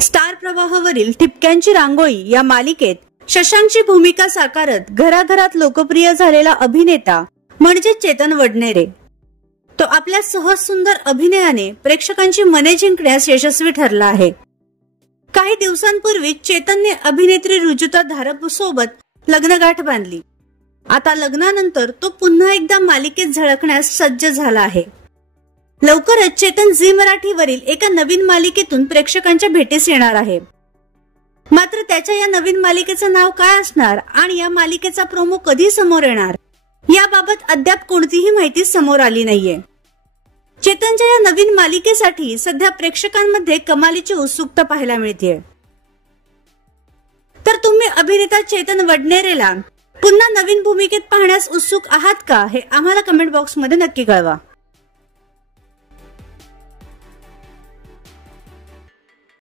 Star प्रवाहावरील ठिपक्यांची रांगोळी या मालिकेत शशांकची भूमिका साकारत घराघरात लोकप्रिय झालेला अभिनेता म्हणजे चेतन वडनेरे। तो आपल्या सहज सुंदर अभिनयाने प्रेक्षकांची मने जिंकण्यास यशस्वी ठरला आहे। काही दिवसांपूर्वी चेतनने अभिनेत्री रुजुता धारप सोबत लग्नगाठ बांधली। आता लग्नानंतर तो पुन्हा एकदा मालिकेत झळकण्यास सज्ज झाला आहे। लवकरच चेतन झी मराठीवरील एका नवीन मालिकेतून प्रेक्षकांच्या भेटीस येणार आहे। मात्र त्याच्या या नवीन मालिकेचं नाव काय असणार आणि या मालिकेचा प्रोमो कधी समोर येणार याबाबत अद्याप कोणतीही माहिती समोर आली नाहीये। चेतनच्या या नवीन मालिकेसाठी सध्या प्रेक्षकांमध्ये कमालीची उत्सुकता पाहायला मिळतेय। तर तुम्ही अभिनेता चेतन वडनेरेला पुन्हा नवीन भूमिकेत पाहण्यास उत्सुक आहात का हे आम्हाला कमेंट बॉक्समध्ये नक्की कळवा।